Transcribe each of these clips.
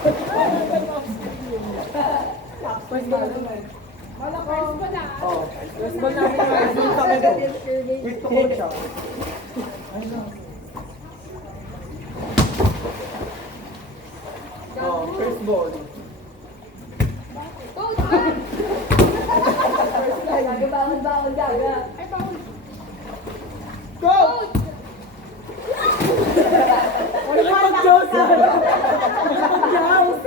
First ball na. Oh, first ball na. Yung sa akin to. With to hold siya. Oh, first ball. Bawal daga. Go! Wala ka mag-Diyos! Mag-Diyos!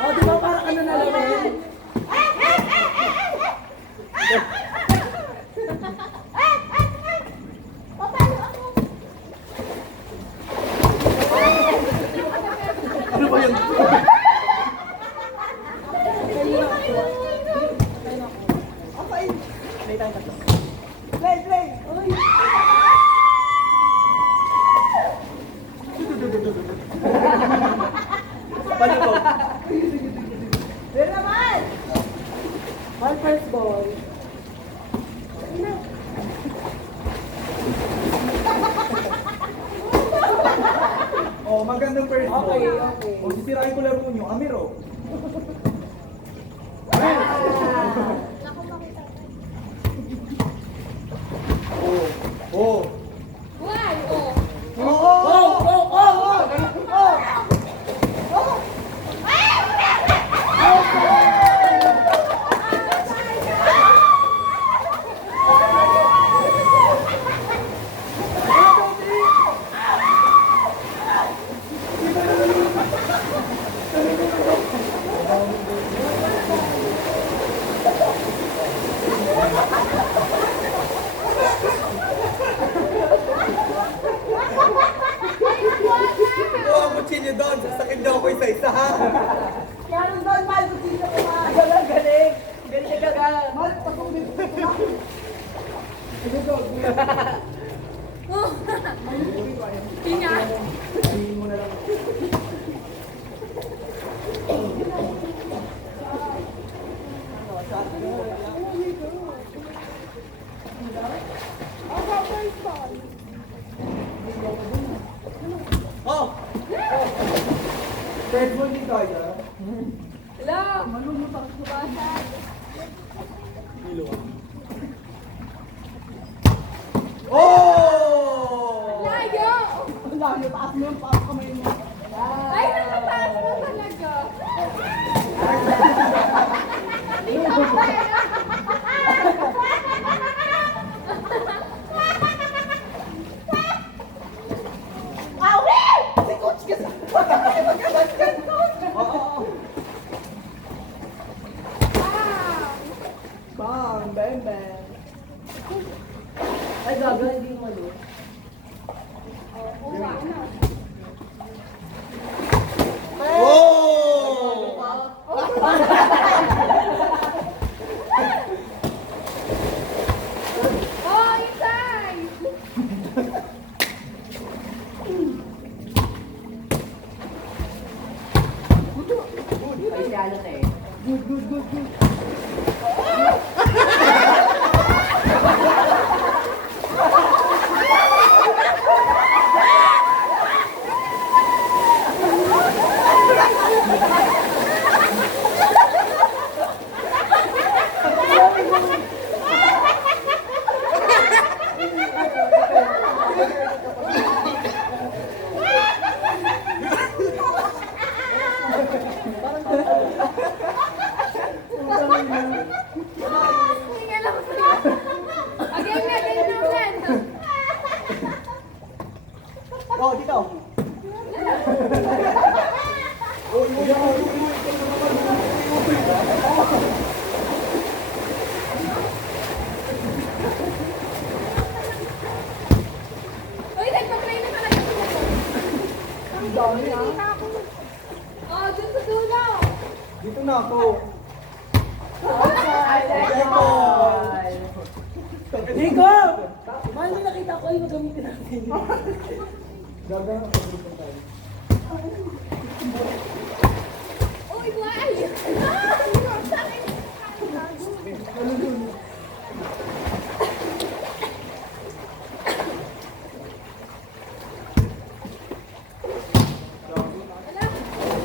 O, di ba parang ano na lang? Ano ba yun? Okay. Play tayo tatlo. Play! Paano ko? Pero naman! One first ball. Oh, magandang first ball. Okay. O, sisirain ko laro nyo. Amiro. Oh. Why? Oh. Ang kutsilyo doon. Sasakin daw ako isa-isa ha. Kaya nung doon, mahal ko sino ko mga. Galing. Galing ka. Mahal, patuloy ko na. Tinga. Tingin mo na lang. Oh! Third ball ni Kaya. Hello. Malulutang ko ba? Oh! Layo. Layo, taas mo yung taas kamay mo. Ay, nakataas mo talaga. Dito ko ba? Si Coach kasi. Magkabagkan, Coach. Oo. Bang, bang, bang. Ay, gaga, hindi mo doon. Oh! Oh, inside! Ay, si ano tayo? Good. Hinga lang sa'yo. Again naman. Oh, dito. Uy, nagpa-train na talaga sila. Ang dami ah. Oh, dun sa dulo. Dito na ako. Dito. Nico! Mahal may nakita ko yung gamitin natin. Gagana ako dito tayo. Uy, buhay!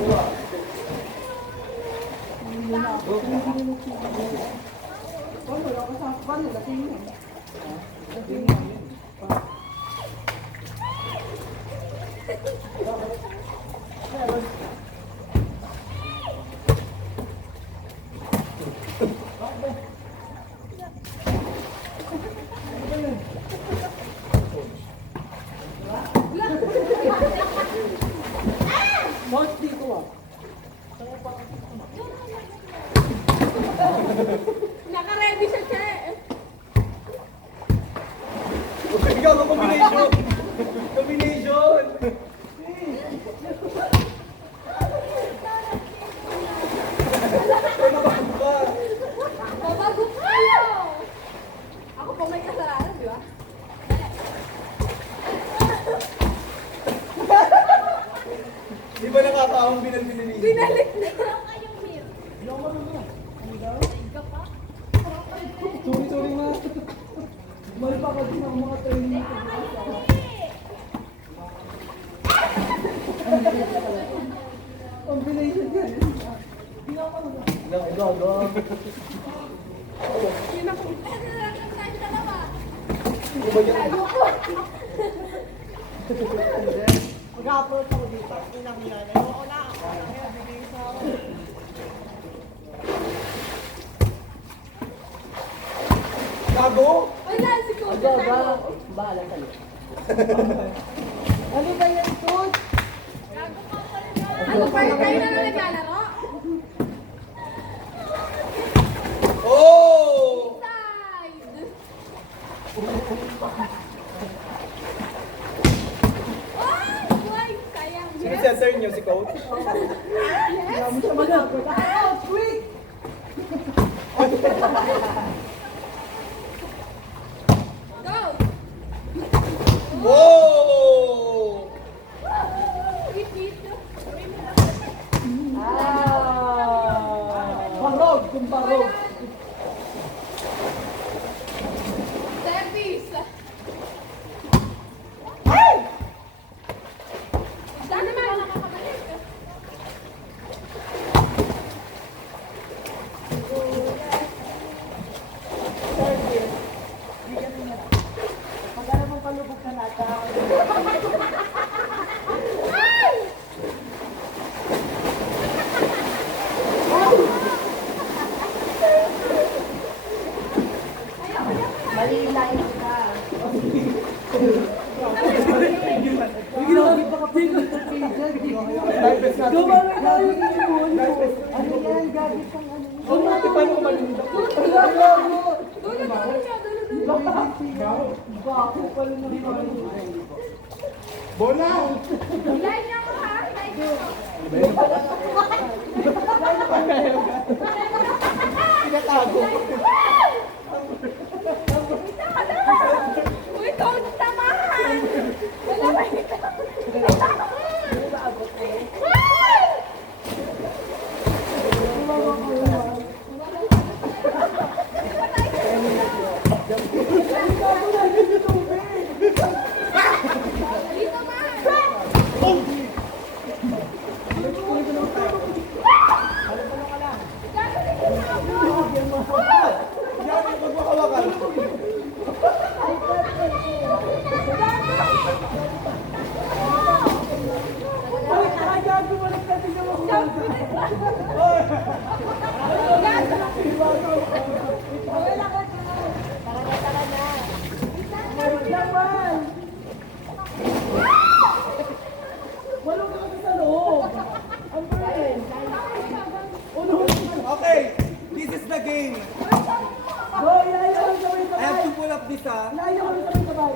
Wala. Notes dito ah. Naka-ready siya, Che. Ikaw ang combination! Combination! Babago kayo! Ako po may kasalanan, di ba? Di ba nakakaawang binalbinili? Binalik na. Sorry nga. Mali pa kasi ng mga training. Combination yan. Gago. Yun ako. Tayo dalawa. Mag-upload ako dito. Inang yan. Oo na. Kaya bigay sa ako. Gago? Wala, si Coach. Bahala sa'yo. Ano ba yan, Coach? Ano pa yung tayo na naglalaro? Oh! Side! Ay, sayang. Sino sensor niyo si Coach? Kaya mo siya mag-upload. Out! Quick! Go! Wow! Repeat. Barog! Kung barog. Service. Saan naman? Pag alam mong palubog ka nata. Mali lang ka. Yung ginawa pa kapag gawa na tayo ng demonyo. Ano yan? Gagit ang ano. Ang natin paano kumalinda? Dulo siya. Bako pala ng demonyo. Bola! Line niyo ako ha. Line niyo ako. Pinatago. Uy, Coach, tamahan! Wala ba ito? Dito man! Yan, magmakawakan. Ay, nakagago mo lang kasi na Yaman! Walong ka kasi sa loob. Ang friend. Okay, this is the game. Go, ilayo kami I have sabay-sabay. to pull up this, ha? Ilayo kami sabay-sabay.